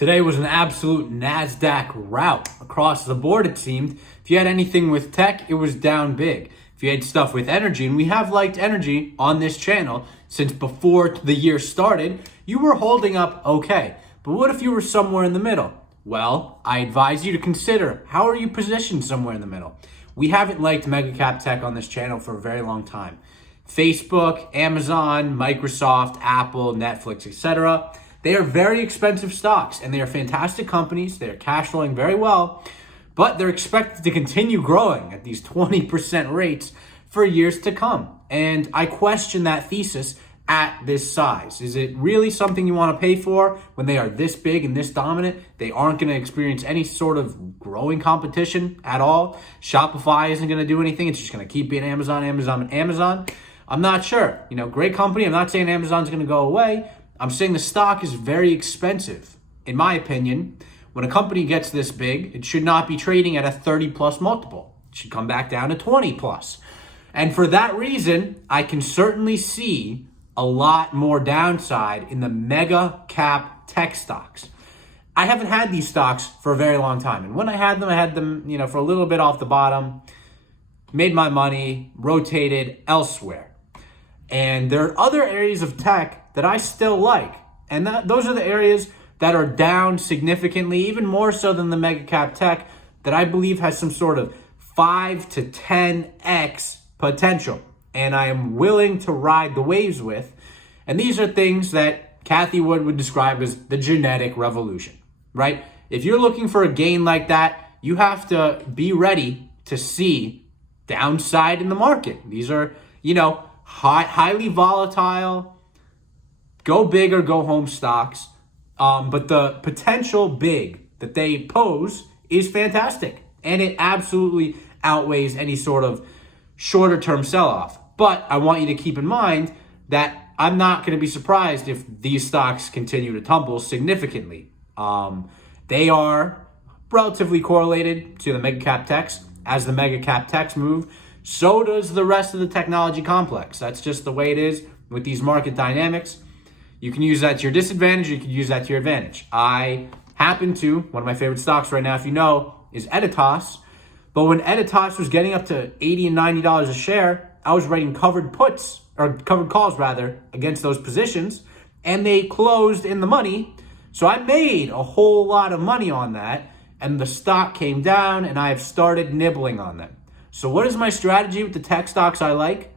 Today was an absolute Nasdaq rout across the board, it seemed. If you had anything with tech, it was down big. If you had stuff with energy, and we have liked energy on this channel since before the year started, you were holding up okay. But what if you were somewhere in the middle? Well, I advise you to consider, how are you positioned somewhere in the middle? We haven't liked megacap tech on this channel for a very long time. Facebook, Amazon, Microsoft, Apple, Netflix, etc. They are very expensive stocks and they are fantastic companies. They are cash flowing very well, but they're expected to continue growing at these 20% rates for years to come. And I question that thesis at this size. Is it really something you want to pay for when they are this big and this dominant? They aren't going to experience any sort of growing competition at all. Shopify isn't going to do anything. It's just going to keep being Amazon, Amazon, and Amazon. I'm not sure. Great company. I'm not saying Amazon's going to go away. I'm saying the stock is very expensive. In my opinion, when a company gets this big, it should not be trading at a 30 plus multiple. It should come back down to 20 plus. And for that reason, I can certainly see a lot more downside in the mega cap tech stocks. I haven't had these stocks for a very long time. And when I had them, for a little bit off the bottom, made my money, rotated elsewhere. And there are other areas of tech that I still like. And those are the areas that are down significantly, even more so than the mega cap tech, that I believe has some sort of 5 to 10x potential. And I am willing to ride the waves with. And these are things that Cathie Wood would describe as the genetic revolution, right? If you're looking for a gain like that, you have to be ready to see downside in the market. These are, highly volatile, go big or go home stocks. But the potential big that they pose is fantastic. And it absolutely outweighs any sort of shorter term sell-off. But I want you to keep in mind that I'm not going to be surprised if these stocks continue to tumble significantly. They are relatively correlated to the mega cap techs. As the mega cap techs move, so does the rest of the technology complex. That's just the way it is with these market dynamics. You can use that to your disadvantage, you can use that to your advantage. I happen to, one of my favorite stocks right now, if you know, is Editas. But when Editas was getting up to $80 and $90 a share, I was writing covered calls against those positions, and they closed in the money. So I made a whole lot of money on that, and the stock came down, and I have started nibbling on them. So what is my strategy with the tech stocks I like?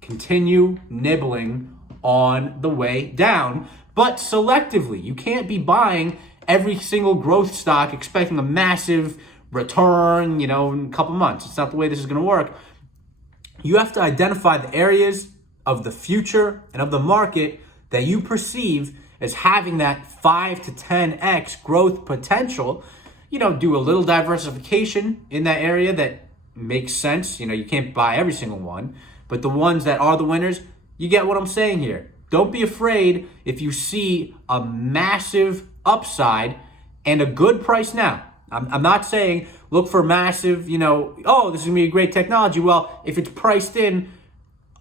Continue nibbling on the way down, but selectively. You can't be buying every single growth stock expecting a massive return, in a couple months. It's not the way this is going to work. You have to identify the areas of the future and of the market that you perceive as having that 5 to 10x growth potential. Do a little diversification in that area that makes sense. You can't buy every single one, but the ones that are the winners, you get what I'm saying here. Don't be afraid if you see a massive upside and a good price now. I'm not saying look for massive, this is going to be a great technology. Well, if it's priced in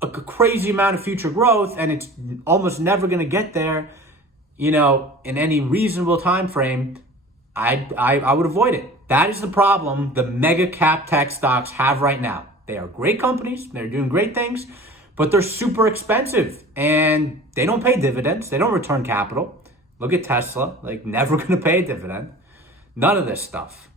a crazy amount of future growth and it's almost never going to get there, in any reasonable time frame, I would avoid it. That is the problem the mega cap tech stocks have right now. They are great companies. They're doing great things, but they're super expensive and they don't pay dividends. They don't return capital. Look at Tesla, never going to pay a dividend. None of this stuff.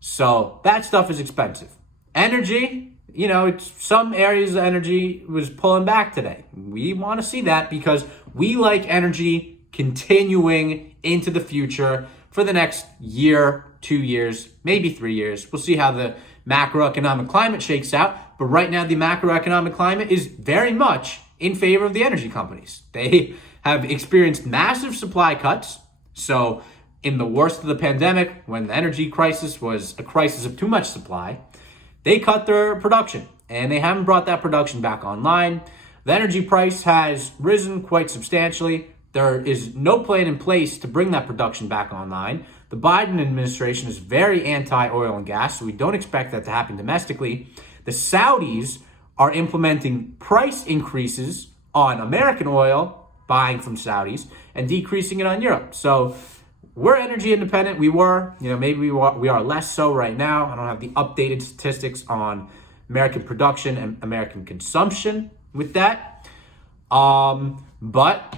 So that stuff is expensive. Energy, it's some areas of energy was pulling back today. We want to see that because we like energy continuing into the future for the next year, 2 years, maybe 3 years. We'll see how the macroeconomic climate shakes out. But right now, the macroeconomic climate is very much in favor of the energy companies. They have experienced massive supply cuts. So in the worst of the pandemic, when the energy crisis was a crisis of too much supply, they cut their production and they haven't brought that production back online. The energy price has risen quite substantially. There is no plan in place to bring that production back online. The Biden administration is very anti-oil and gas, so we don't expect that to happen domestically. The Saudis are implementing price increases on American oil, buying from Saudis, and decreasing it on Europe. So we're energy independent. We were, maybe we are less so right now. I don't have the updated statistics on American production and American consumption with that. But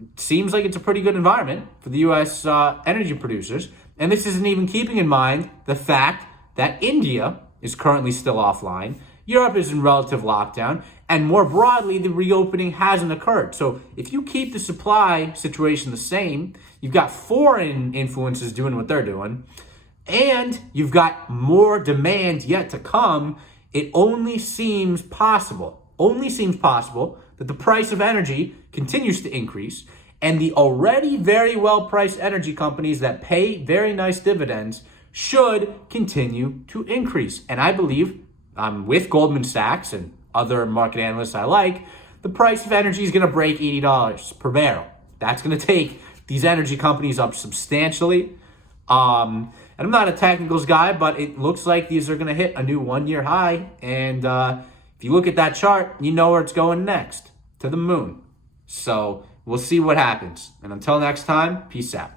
it seems like it's a pretty good environment for the U.S. Energy producers. And this isn't even keeping in mind the fact that India is currently still offline. Europe is in relative lockdown. And more broadly, the reopening hasn't occurred. So if you keep the supply situation the same, you've got foreign influences doing what they're doing, and you've got more demand yet to come, it only seems possible that the price of energy continues to increase, and the already very well-priced energy companies that pay very nice dividends should continue to increase. And I believe, with Goldman Sachs and other market analysts I like, the price of energy is going to break $80 per barrel. That's going to take these energy companies up substantially. And I'm not a technicals guy, but it looks like these are going to hit a new one-year high. And if you look at that chart, you know where it's going next, to the moon. So we'll see what happens. And until next time, peace out.